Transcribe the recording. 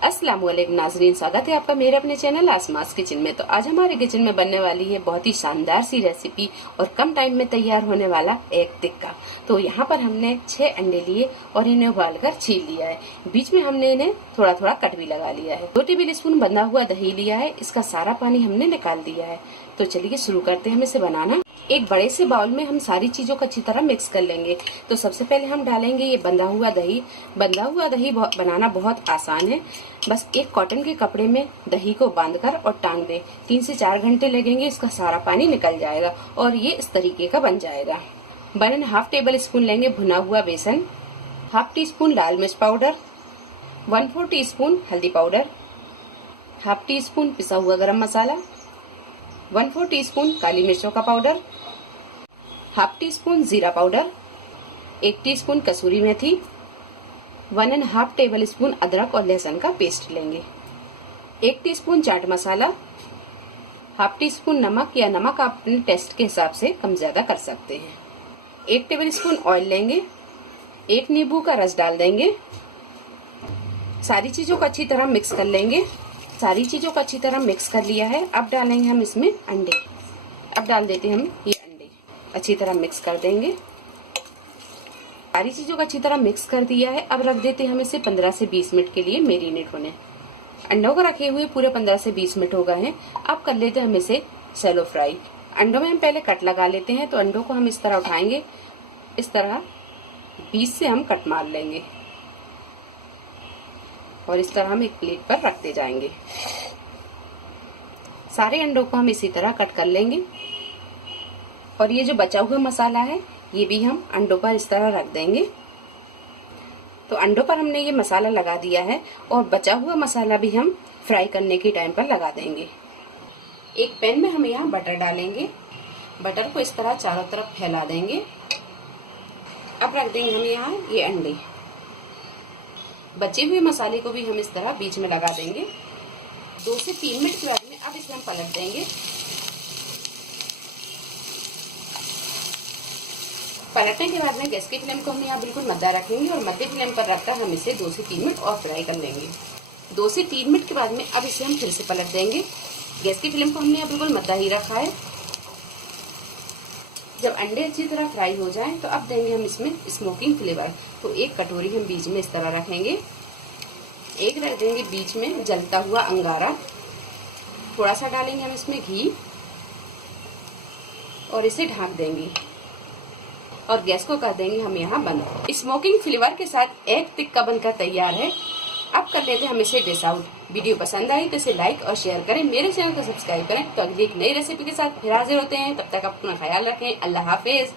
अस्सलाम वालेकुम नाजरीन, स्वागत है आपका मेरे अपने चैनल आसमास किचन में। तो आज हमारे किचन में बनने वाली है बहुत ही शानदार सी रेसिपी और कम टाइम में तैयार होने वाला एग टिक्का। तो यहाँ पर हमने 6 अंडे लिए और इन्हें उबालकर छील लिया है। बीच में हमने इन्हें थोड़ा थोड़ा कट भी लगा लिया है। 2 टेबल स्पून बंधा हुआ दही लिया है, इसका सारा पानी हमने निकाल दिया है। तो चलिए शुरू करते हैं हम इसे बनाना। एक बड़े से बाउल में हम सारी चीजों को अच्छी तरह मिक्स कर लेंगे। तो सबसे पहले हम डालेंगे ये बंधा हुआ दही। बंधा हुआ दही बनाना बहुत आसान है। बस एक कॉटन के कपड़े में दही को बांधकर और टांग दें। 3 से 4 घंटे लगेंगे, इसका सारा पानी निकल जाएगा और ये इस तरीके का बन जाएगा। 1.5 टेबल स्पून लेंगे भुना हुआ बेसन, 1/2 टीस्पून लाल मिर्च पाउडर, 1/4 टीस्पून हल्दी पाउडर, 1/2 टीस्पून पिसा हुआ गरम मसाला, 1/4 टीस्पून काली मिर्चों का पाउडर, 1/2 टीस्पून जीरा पाउडर, 1 टीस्पून कसूरी मेथी, 1.5 टेबल स्पून अदरक और लहसुन का पेस्ट लेंगे, 1 टीस्पून चाट मसाला, 1/2 टीस्पून नमक या नमक आप अपने टेस्ट के हिसाब से कम ज्यादा कर सकते हैं। 1 टेबल स्पून ऑयल लेंगे, 1 नींबू का रस डाल देंगे। सारी चीजों को अच्छी तरह मिक्स कर लेंगे। सारी चीजों को अच्छी तरह मिक्स कर लिया है। अब डालेंगे हम इसमें अंडे। अब डाल देते हैं हम ये अंडे, अच्छी तरह मिक्स कर देंगे। सारी चीजों को अच्छी तरह मिक्स कर दिया है। अब रख देते हैं हम इसे 15 से 20 मिनट के लिए मैरिनेट होने। अंडों को रखे हुए पूरे 15 से 20 मिनट हो गए हैं। अब कर लेते हैं हम इसे शैलो फ्राई। अंडों में हम पहले कट लगा लेते हैं। तो अंडों को हम इस तरह उठाएंगे, इस तरह बीच से हम कट मार लेंगे और इस तरह हम एक प्लेट पर रखते जाएंगे। सारे अंडों को हम इसी तरह कट कर लेंगे और ये जो बचा हुआ मसाला है ये भी हम अंडों पर इस तरह रख देंगे। तो अंडों पर हमने ये मसाला लगा दिया है और बचा हुआ मसाला भी हम फ्राई करने के टाइम पर लगा देंगे। एक पैन में हम यहाँ बटर डालेंगे। बटर को इस तरह चारों तरफ फैला देंगे। अब रख देंगे हम यहाँ ये अंडे। बचे हुए मसाले को भी हम इस तरह बीच में लगा देंगे। 2 से 3 मिनट के बाद में अब इसे हम पलट देंगे। पलटने के बाद में गैस की फ्लेम को हम यहाँ बिल्कुल मद्दा रखेंगे और मध्य फ्लेम पर रखकर हम इसे 2 से 3 मिनट और फ्राई कर लेंगे। 2 से 3 मिनट के बाद में अब इसे हम फिर से पलट देंगे। गैस की फ्लेम को हमने यहाँ बिल्कुल मद्दा ही रखा है। जब अंडे अच्छी तरह फ्राई हो जाएं तो अब देंगे हम इसमें स्मोकिंग फ्लेवर। तो 1 कटोरी हम बीच में इस तरह रखेंगे। एक रख देंगे बीच में जलता हुआ अंगारा। थोड़ा सा डालेंगे हम इसमें घी और इसे ढक देंगे और गैस को कर देंगे हम यहाँ बंद। स्मोकिंग फ्लेवर के साथ एग टिक्का बनकर तैयार है। अब कर लेते हैं हम इसे डिश आउट। वीडियो पसंद आई तो इसे लाइक और शेयर करें, मेरे चैनल को सब्सक्राइब करें। तो अगली एक नई रेसिपी के साथ फिर हाजिर होते हैं। तब तक अपना ख्याल रखें। अल्लाह हाफिज।